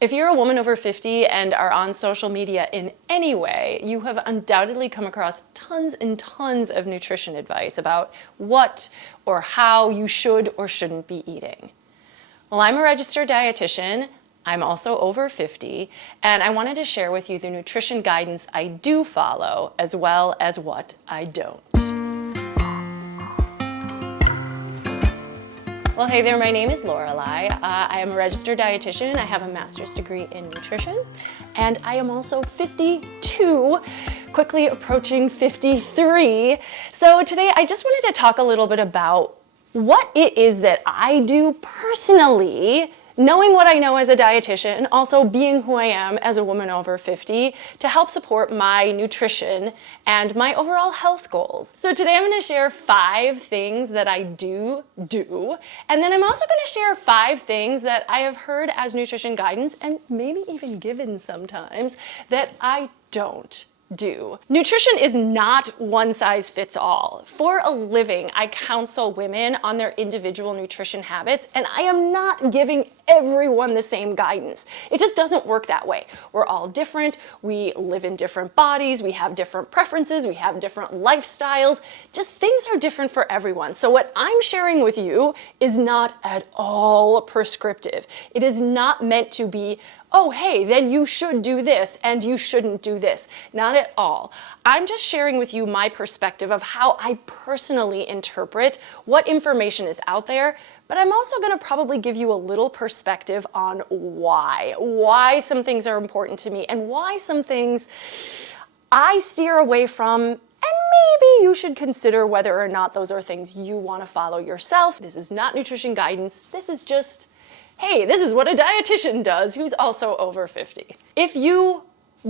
If you're a woman over 50 and are on social media in any way, you have undoubtedly come across tons and tons of nutrition advice about what or how you should or shouldn't be eating. Well, I'm a registered dietitian. I'm also over 50, and I wanted to share with you the nutrition guidance I do follow, as well as what I don't. Well, hey there, my name is Lorelei. I am a registered dietitian. I have a master's degree in nutrition, and I am also 52, quickly approaching 53. So today I just wanted to talk a little bit about what it is that I do personally, knowing what I know as a dietitian, also being who I am as a woman over 50, to help support my nutrition and my overall health goals. So today I'm going to share 5 things that I do, and then I'm also going to share 5 things that I have heard as nutrition guidance, and maybe even given sometimes, that I don't do. Nutrition is not one size fits all. For a living, I counsel women on their individual nutrition habits, and I am not giving everyone the same guidance. It just doesn't work that way. We're all different. We live in different bodies. We have different preferences. We have different lifestyles. Just things are different for everyone. So what I'm sharing with you is not at all prescriptive. It is not meant to be, oh, hey, then you should do this and you shouldn't do this. Not at all. I'm just sharing with you my perspective of how I personally interpret what information is out there, but I'm also going to probably give you a little perspective on why some things are important to me and why some things I steer away from, and maybe you should consider whether or not those are things you want to follow yourself. This is not nutrition guidance. This is just, hey, this is what a dietitian does who's also over 50. If you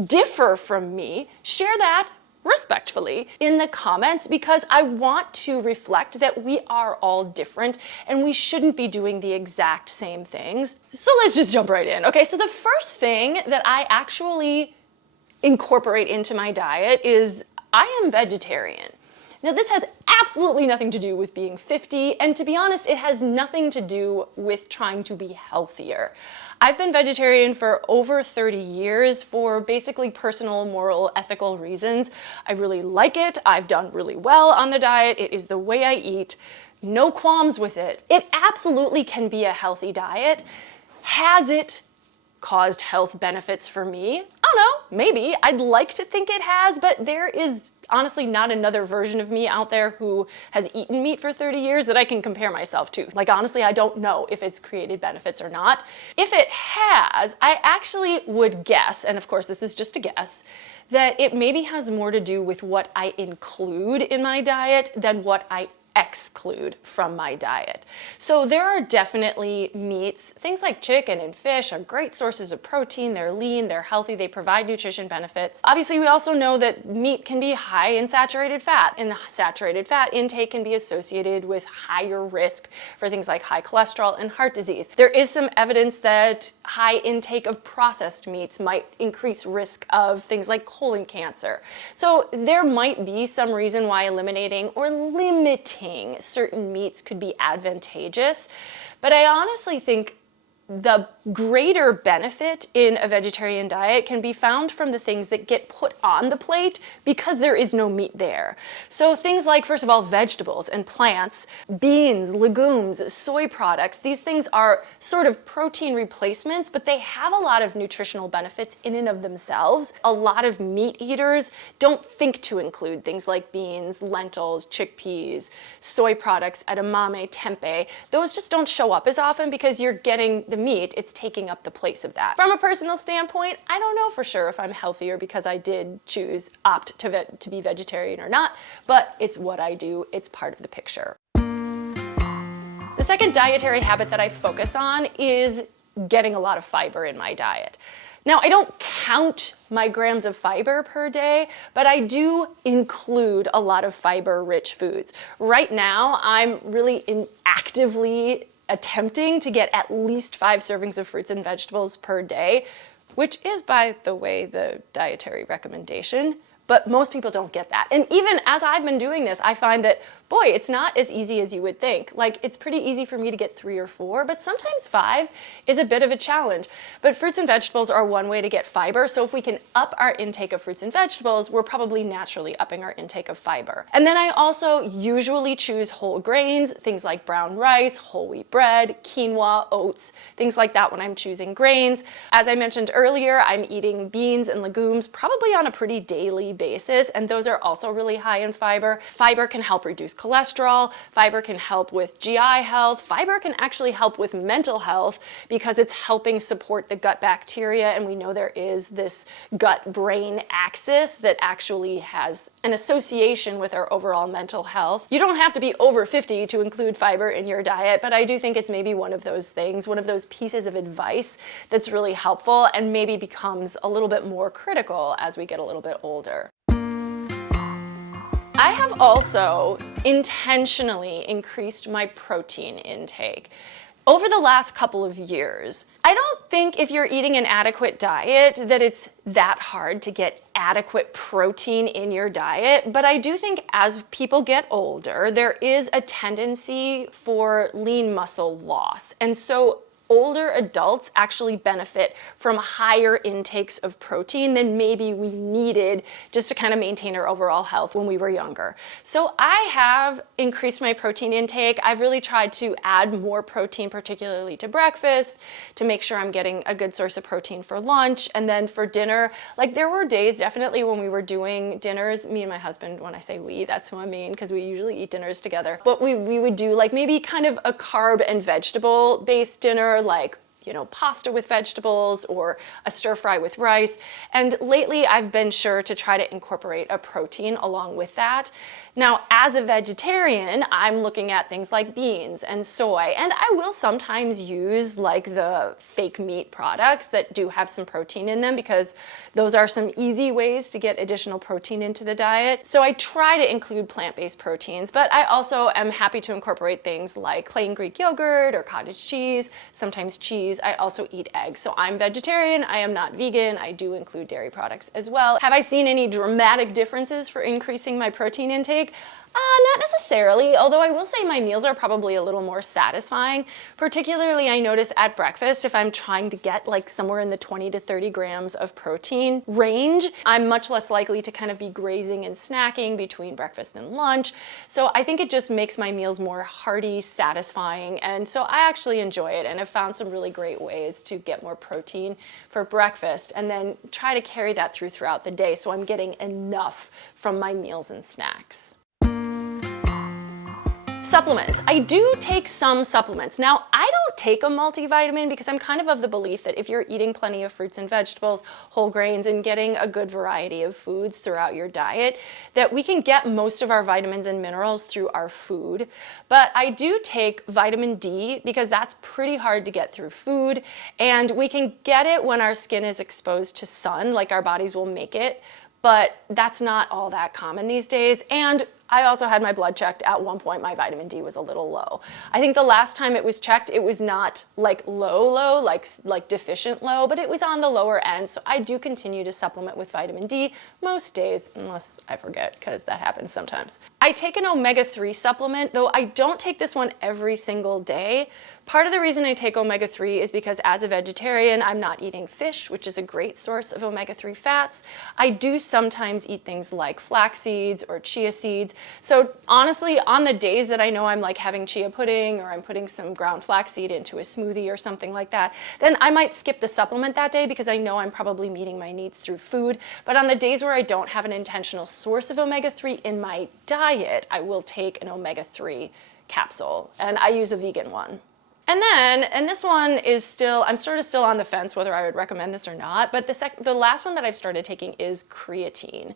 differ from me, share that respectfully in the comments, because I want to reflect that we are all different and we shouldn't be doing the exact same things. So let's just jump right in. Okay, so the first thing that I actually incorporate into my diet is I am vegetarian. Now, this has absolutely nothing to do with being 50, and to be honest, it has nothing to do with trying to be healthier. I've been vegetarian for over 30 years for basically personal, moral, ethical reasons. I really like it. I've done really well on the diet. It is the way I eat. No qualms with it. It absolutely can be a healthy diet. Has it caused health benefits for me? I don't know, maybe. I'd like to think it has, but there is honestly not another version of me out there who has eaten meat for 30 years that I can compare myself to. Like, honestly, I don't know if it's created benefits or not. If it has, I actually would guess, and of course this is just a guess, that it maybe has more to do with what I include in my diet than what I exclude from my diet. So there are definitely meats, things like chicken and fish are great sources of protein. They're lean, they're healthy, they provide nutrition benefits. Obviously, we also know that meat can be high in saturated fat, and saturated fat intake can be associated with higher risk for things like high cholesterol and heart disease. There is some evidence that high intake of processed meats might increase risk of things like colon cancer. So there might be some reason why eliminating or limiting certain meats could be advantageous, but I honestly think the greater benefit in a vegetarian diet can be found from the things that get put on the plate because there is no meat there. So things like, first of all, vegetables and plants, beans, legumes, soy products, these things are sort of protein replacements, but they have a lot of nutritional benefits in and of themselves. A lot of meat eaters don't think to include things like beans, lentils, chickpeas, soy products, edamame, tempeh. Those just don't show up as often because you're getting the meat, it's taking up the place of that. From a personal standpoint, I don't know for sure if I'm healthier because I did opt to be vegetarian or not, but it's what I do, it's part of the picture. The second dietary habit that I focus on is getting a lot of fiber in my diet. Now, I don't count my grams of fiber per day, but I do include a lot of fiber-rich foods. Right now, I'm really actively attempting to get at least 5 servings of fruits and vegetables per day, which is, by the way, the dietary recommendation. But most people don't get that. And even as I've been doing this, I find that boy, it's not as easy as you would think. Like, it's pretty easy for me to get 3 or 4, but sometimes 5 is a bit of a challenge. But fruits and vegetables are one way to get fiber. So if we can up our intake of fruits and vegetables, we're probably naturally upping our intake of fiber. And then I also usually choose whole grains, things like brown rice, whole wheat bread, quinoa, oats, things like that when I'm choosing grains. As I mentioned earlier, I'm eating beans and legumes probably on a pretty daily basis, and those are also really high in fiber. Fiber can help reduce cholesterol, fiber can help with GI health, fiber can actually help with mental health because it's helping support the gut bacteria, and we know there is this gut-brain axis that actually has an association with our overall mental health. You don't have to be over 50 to include fiber in your diet, but I do think it's maybe one of those things, one of those pieces of advice that's really helpful and maybe becomes a little bit more critical as we get a little bit older. I have also intentionally increased my protein intake. Over the last couple of years, I don't think if you're eating an adequate diet that it's that hard to get adequate protein in your diet, but I do think as people get older, there is a tendency for lean muscle loss. And so older adults actually benefit from higher intakes of protein than maybe we needed just to kind of maintain our overall health when we were younger. So I have increased my protein intake. I've really tried to add more protein, particularly to breakfast, to make sure I'm getting a good source of protein for lunch. And then for dinner, like there were days definitely when we were doing dinners, me and my husband, when I say we, that's who I mean, because we usually eat dinners together. But we would do like maybe kind of a carb and vegetable based dinner, like, you know, pasta with vegetables or a stir fry with rice. And lately I've been sure to try to incorporate a protein along with that. Now, as a vegetarian, I'm looking at things like beans and soy, and I will sometimes use like the fake meat products that do have some protein in them because those are some easy ways to get additional protein into the diet. So I try to include plant-based proteins, but I also am happy to incorporate things like plain Greek yogurt or cottage cheese, sometimes cheese. I also eat eggs. So I'm vegetarian, I am not vegan. I do include dairy products as well. Have I seen any dramatic differences for increasing my protein intake? Not necessarily, although I will say my meals are probably a little more satisfying. Particularly, I notice at breakfast, if I'm trying to get like somewhere in the 20 to 30 grams of protein range, I'm much less likely to kind of be grazing and snacking between breakfast and lunch. So I think it just makes my meals more hearty, satisfying, and so I actually enjoy it, and I've found some really great ways to get more protein for breakfast and then try to carry that throughout the day so I'm getting enough from my meals and snacks. Supplements. I do take some supplements. Now, I don't take a multivitamin because I'm kind of the belief that if you're eating plenty of fruits and vegetables, whole grains, and getting a good variety of foods throughout your diet, that we can get most of our vitamins and minerals through our food. But I do take vitamin D because that's pretty hard to get through food, and we can get it when our skin is exposed to sun, like our bodies will make it, but that's not all that common these days. And I also had my blood checked. At one point, my vitamin D was a little low. I think the last time it was checked, it was not like low, like deficient low, but it was on the lower end. So I do continue to supplement with vitamin D most days, unless I forget, because that happens sometimes. I take an omega-3 supplement, though I don't take this one every single day. Part of the reason I take omega-3 is because as a vegetarian, I'm not eating fish, which is a great source of omega-3 fats. I do sometimes eat things like flax seeds or chia seeds. So honestly, on the days that I know I'm like having chia pudding or I'm putting some ground flaxseed into a smoothie or something like that, then I might skip the supplement that day because I know I'm probably meeting my needs through food. But on the days where I don't have an intentional source of omega-3 in my diet, I will take an omega-3 capsule, and I use a vegan one. And this one is still, I'm sort of still on the fence whether I would recommend this or not, but the last one that I've started taking is creatine.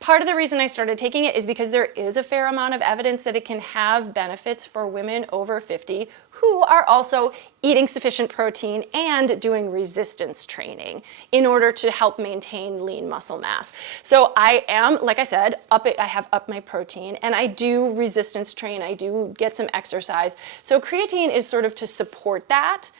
Part of the reason I started taking it is because there is a fair amount of evidence that it can have benefits for women over 50 who are also eating sufficient protein and doing resistance training in order to help maintain lean muscle mass. So I am, like I said, I have upped my protein, and I do resistance train. I do get some exercise. So creatine is sort of to support that.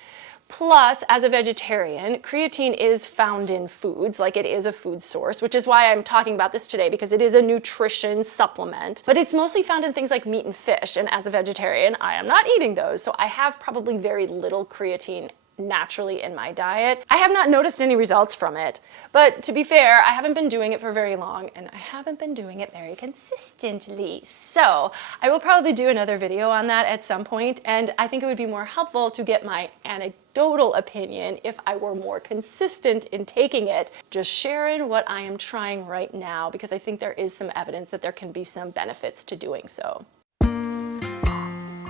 Plus, as a vegetarian, creatine is found in foods, like it is a food source, which is why I'm talking about this today, because it is a nutrition supplement. But it's mostly found in things like meat and fish, and as a vegetarian, I am not eating those, so I have probably very little creatine naturally in my diet. I have not noticed any results from it, but to be fair, I haven't been doing it for very long and I haven't been doing it very consistently. So I will probably do another video on that at some point, and I think it would be more helpful to get my anecdotal opinion if I were more consistent in taking it. Just sharing what I am trying right now, because I think there is some evidence that there can be some benefits to doing so.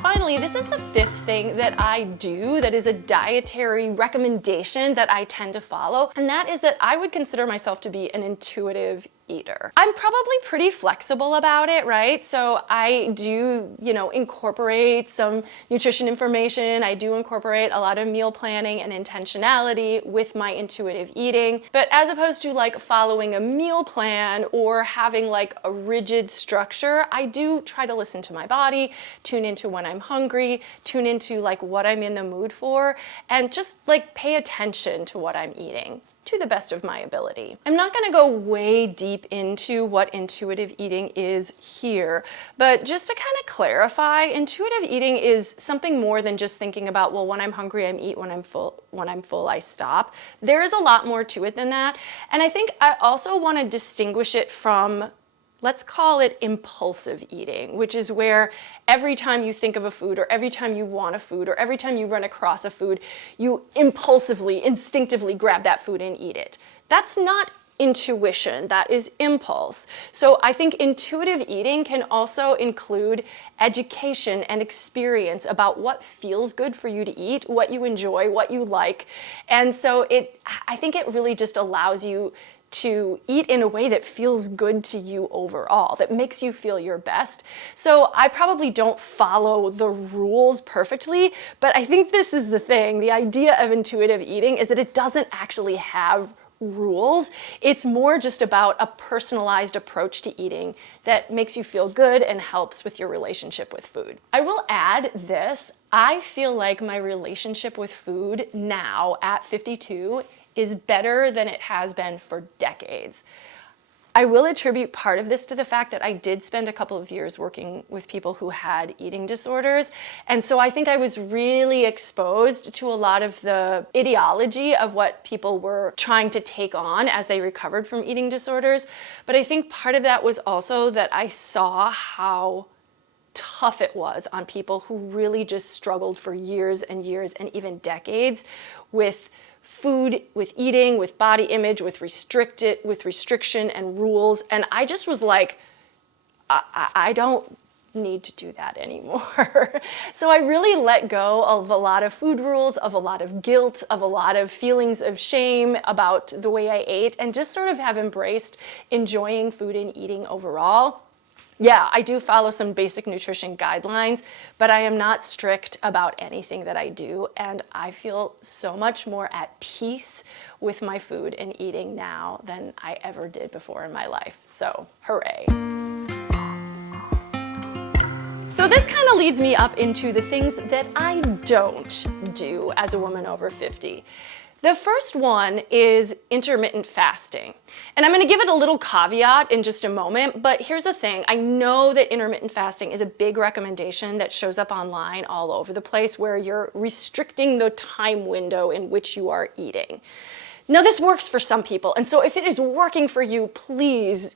Finally, this is the fifth thing that I do that is a dietary recommendation that I tend to follow, and that is that I would consider myself to be an intuitive eater. I'm probably pretty flexible about it, right? So I do, incorporate some nutrition information. I do incorporate a lot of meal planning and intentionality with my intuitive eating. But as opposed to like following a meal plan or having like a rigid structure, I do try to listen to my body, tune into when I'm hungry, tune into like what I'm in the mood for, and just like pay attention to what I'm eating to the best of my ability. I'm not gonna go way deep into what intuitive eating is here, but just to kind of clarify, intuitive eating is something more than just thinking about, well, when I'm hungry, I eat, when I'm full, I stop. There is a lot more to it than that. And I think I also wanna distinguish it from, let's call it impulsive eating, which is where every time you think of a food or every time you want a food or every time you run across a food, you impulsively, instinctively grab that food and eat it. That's not intuition, that is impulse. So I think intuitive eating can also include education and experience about what feels good for you to eat, what you enjoy, what you like. And so I think it really just allows you to eat in a way that feels good to you overall, that makes you feel your best. So I probably don't follow the rules perfectly, but I think this is the thing. The idea of intuitive eating is that it doesn't actually have rules. It's more just about a personalized approach to eating that makes you feel good and helps with your relationship with food. I will add this. I feel like my relationship with food now at 52 is better than it has been for decades. I will attribute part of this to the fact that I did spend a couple of years working with people who had eating disorders. And so I think I was really exposed to a lot of the ideology of what people were trying to take on as they recovered from eating disorders. But I think part of that was also that I saw how tough it was on people who really just struggled for years and years and even decades with food, with eating, with body image, with restriction and rules. And I just was like, I don't need to do that anymore. So I really let go of a lot of food rules, of a lot of guilt, of a lot of feelings of shame about the way I ate, and just sort of have embraced enjoying food and eating overall. Yeah, I do follow some basic nutrition guidelines, but I am not strict about anything that I do, and I feel so much more at peace with my food and eating now than I ever did before in my life. So, hooray. So this kind of leads me up into the things that I don't do as a woman over 50. The first one is intermittent fasting. And I'm gonna give it a little caveat in just a moment, but here's the thing. I know that intermittent fasting is a big recommendation that shows up online all over the place where you're restricting the time window in which you are eating. Now this works for some people, and so if it is working for you, please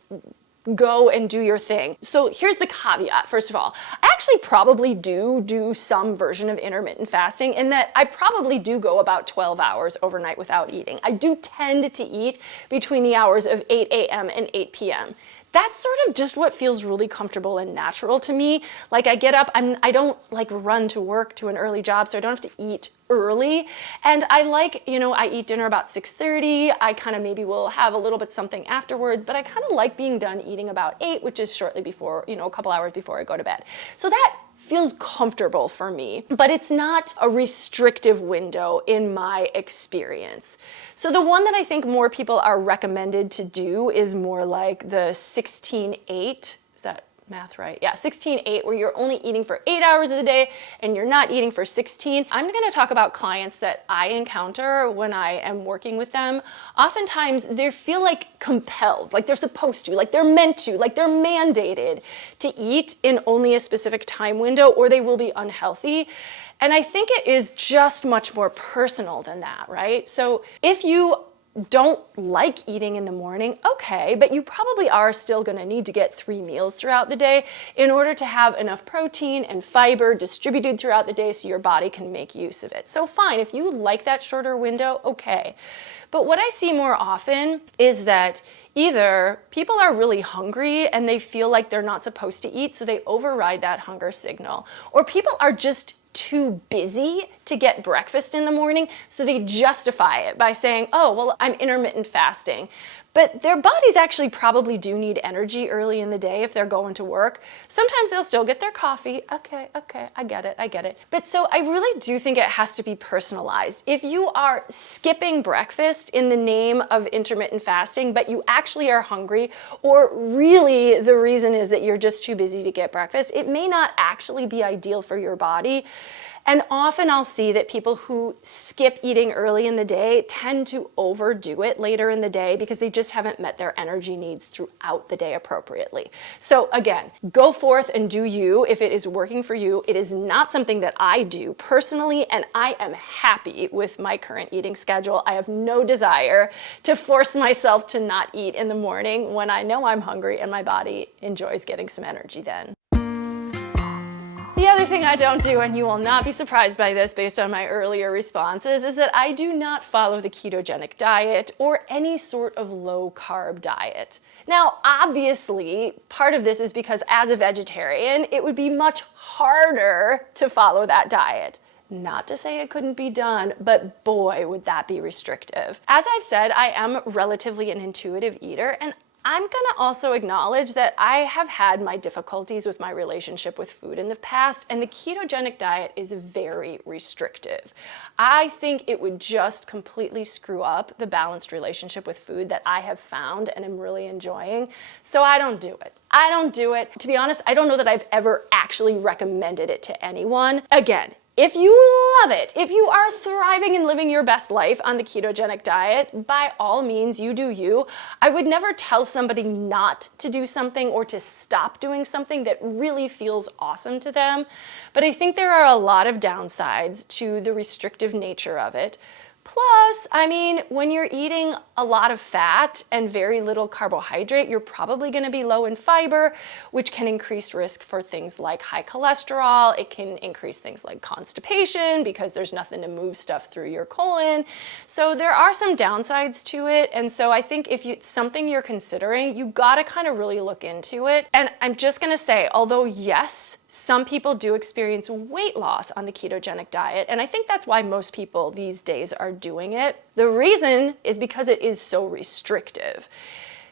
go and do your thing. So here's the caveat, first of all. I actually probably do some version of intermittent fasting in that I probably do go about 12 hours overnight without eating. I do tend to eat between the hours of 8 a.m. and 8 p.m. That's sort of just what feels really comfortable and natural to me. Like I get up, I don't like run to work to an early job, so I don't have to eat early. And I like, I eat dinner about 6:30. I kind of maybe will have a little bit something afterwards, but I kind of like being done eating about 8, which is shortly before, a couple hours before I go to bed. So that feels comfortable for me, but it's not a restrictive window in my experience. So the one that I think more people are recommended to do is more like the 16-8. Is that math right? Yeah, 16-8, where you're only eating for 8 hours of the day and you're not eating for 16. I'm gonna talk about clients that I encounter when I am working with them. Oftentimes they feel like compelled, like they're supposed to, like they're meant to, like they're mandated to eat in only a specific time window or they will be unhealthy. And I think it is just much more personal than that, right? So if you don't like eating in the morning, okay, but you probably are still gonna need to get 3 meals throughout the day in order to have enough protein and fiber distributed throughout the day so your body can make use of it. So fine, if you like that shorter window, okay. But what I see more often is that either people are really hungry and they feel like they're not supposed to eat, so they override that hunger signal, or people are just too busy to get breakfast in the morning, so they justify it by saying, oh, well, I'm intermittent fasting. But their bodies actually probably do need energy early in the day if they're going to work. Sometimes they'll still get their coffee. Okay, I get it. But so I really do think it has to be personalized. If you are skipping breakfast in the name of intermittent fasting, but you actually are hungry, or really the reason is that you're just too busy to get breakfast, it may not actually be ideal for your body. And often I'll see that people who skip eating early in the day tend to overdo it later in the day because they just haven't met their energy needs throughout the day appropriately. So again, go forth and do you if it is working for you. It is not something that I do personally, and I am happy with my current eating schedule. I have no desire to force myself to not eat in the morning when I know I'm hungry and my body enjoys getting some energy then. The other thing I don't do, and you will not be surprised by this based on my earlier responses, is that I do not follow the ketogenic diet or any sort of low-carb diet. Now, obviously, part of this is because as a vegetarian, it would be much harder to follow that diet. Not to say it couldn't be done, but boy, would that be restrictive. As I've said, I am relatively an intuitive eater, and I'm gonna also acknowledge that I have had my difficulties with my relationship with food in the past, and the ketogenic diet is very restrictive. I think it would just completely screw up the balanced relationship with food that I have found and am really enjoying, so I don't do it. I don't do it. To be honest, I don't know that I've ever actually recommended it to anyone. Again, if you love it, if you are thriving and living your best life on the ketogenic diet, by all means, you do you. I would never tell somebody not to do something or to stop doing something that really feels awesome to them. But I think there are a lot of downsides to the restrictive nature of it. Plus, I mean, when you're eating a lot of fat and very little carbohydrate, you're probably going to be low in fiber, which can increase risk for things like high cholesterol. It can increase things like constipation because there's nothing to move stuff through your colon. So there are some downsides to it. And so I think if it's something you're considering, you got to kind of really look into it. And I'm just going to say, although yes, some people do experience weight loss on the ketogenic diet, and I think that's why most people these days are doing it. The reason is because it is so restrictive.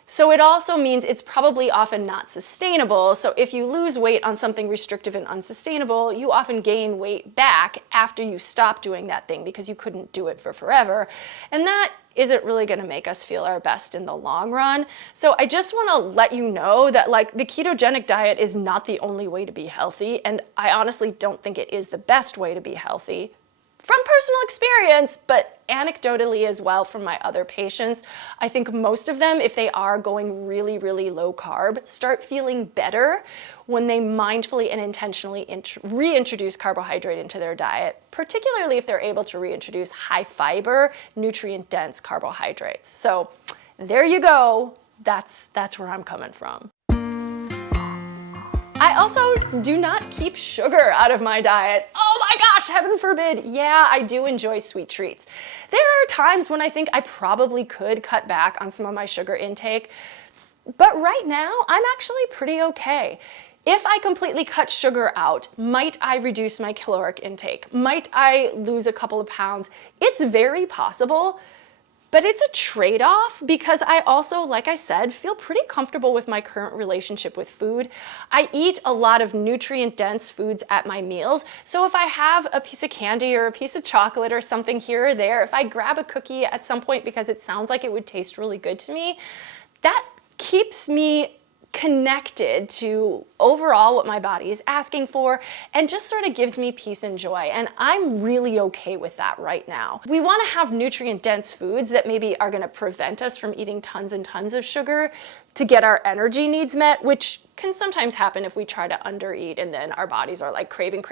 So it also means it's probably often not sustainable. So if you lose weight on something restrictive and unsustainable, you often gain weight back after you stop doing that thing because you couldn't do it for forever. And that isn't really going to make us feel our best in the long run. So I just want to let you know that like the ketogenic diet is not the only way to be healthy, and I honestly don't think it is the best way to be healthy. From personal experience, but anecdotally as well from my other patients, I think most of them, if they are going really, really low carb, start feeling better when they mindfully and intentionally reintroduce carbohydrate into their diet, particularly if they're able to reintroduce high fiber, nutrient-dense carbohydrates. So there you go. That's where I'm coming from. I also do not keep sugar out of my diet. Oh my gosh, heaven forbid. Yeah, I do enjoy sweet treats. There are times when I think I probably could cut back on some of my sugar intake, but right now I'm actually pretty okay. If I completely cut sugar out, might I reduce my caloric intake? Might I lose a couple of pounds? It's very possible. But it's a trade-off because I also, like I said, feel pretty comfortable with my current relationship with food. I eat a lot of nutrient-dense foods at my meals. So if I have a piece of candy or a piece of chocolate or something here or there, if I grab a cookie at some point because it sounds like it would taste really good to me, that keeps me connected to overall what my body is asking for, and just sort of gives me peace and joy. And I'm really okay with that right now. We want to have nutrient-dense foods that maybe are going to prevent us from eating tons and tons of sugar to get our energy needs met, which can sometimes happen if we try to undereat and then our bodies are like craving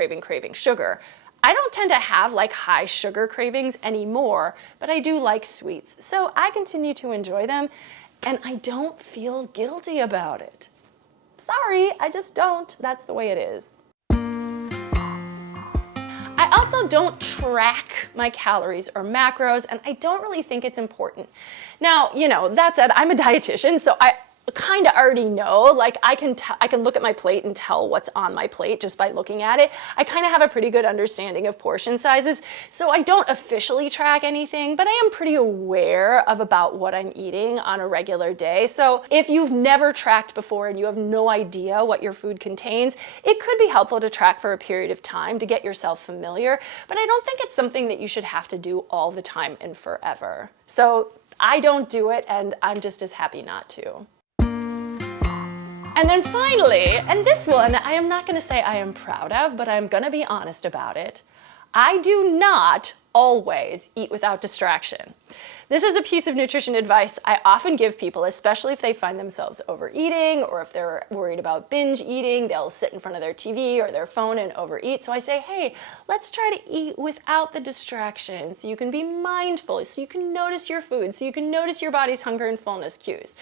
sugar. I don't tend to have like high sugar cravings anymore, but I do like sweets. So I continue to enjoy them, and I don't feel guilty about it. Sorry, I just don't. That's the way it is. I also don't track my calories or macros, and I don't really think it's important. Now, that said, I'm a dietitian, so I kind of already know, like I can look at my plate and tell what's on my plate just by looking at it. I kind of have a pretty good understanding of portion sizes, so I don't officially track anything, but I am pretty aware of about what I'm eating on a regular day. So if you've never tracked before and you have no idea what your food contains, it could be helpful to track for a period of time to get yourself familiar, but I don't think it's something that you should have to do all the time and forever. So I don't do it, and I'm just as happy not to. And then finally, and this one I am not going to say I am proud of, but I'm going to be honest about it. I do not always eat without distraction. This is a piece of nutrition advice I often give people, especially if they find themselves overeating or if they're worried about binge eating. They'll sit in front of their TV or their phone and overeat. So I say, hey, let's try to eat without the distraction so you can be mindful, so you can notice your food, so you can notice your body's hunger and fullness cues.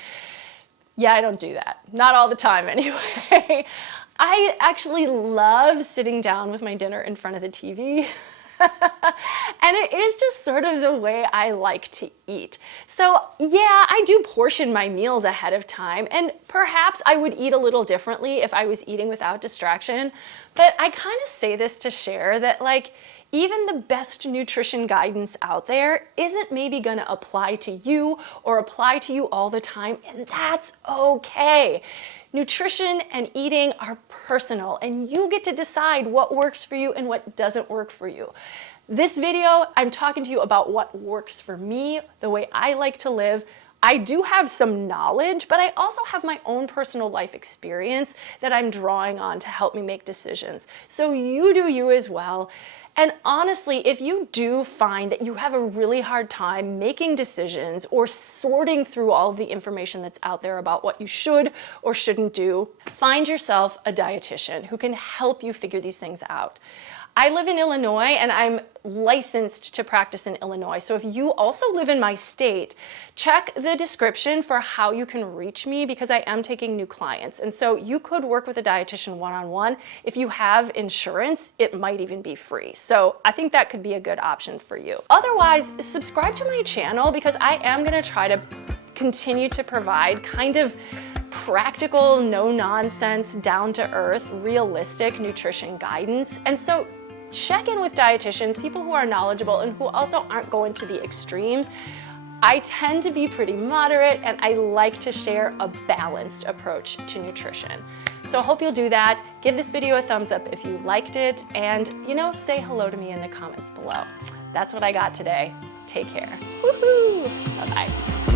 Yeah, I don't do that. Not all the time anyway. I actually love sitting down with my dinner in front of the TV. And it is just sort of the way I like to eat. So yeah, I do portion my meals ahead of time, and perhaps I would eat a little differently if I was eating without distraction. But I kind of say this to share that even the best nutrition guidance out there isn't maybe going to apply to you or apply to you all the time, and that's okay. Nutrition and eating are personal, and you get to decide what works for you and what doesn't work for you. This video, I'm talking to you about what works for me, the way I like to live. I do have some knowledge, but I also have my own personal life experience that I'm drawing on to help me make decisions. So you do you as well. And honestly, if you do find that you have a really hard time making decisions or sorting through all of the information that's out there about what you should or shouldn't do, find yourself a dietitian who can help you figure these things out. I live in Illinois, and I'm licensed to practice in Illinois. So if you also live in my state, check the description for how you can reach me, because I am taking new clients. And so you could work with a dietitian one-on-one. If you have insurance, it might even be free. So I think that could be a good option for you. Otherwise, subscribe to my channel, because I am gonna try to continue to provide kind of practical, no-nonsense, down-to-earth, realistic nutrition guidance. And so check in with dietitians, people who are knowledgeable and who also aren't going to the extremes. I tend to be pretty moderate, and I like to share a balanced approach to nutrition. So I hope you'll do that. Give this video a thumbs up if you liked it, and say hello to me in the comments below. That's what I got today. Take care. Woohoo! Bye-bye.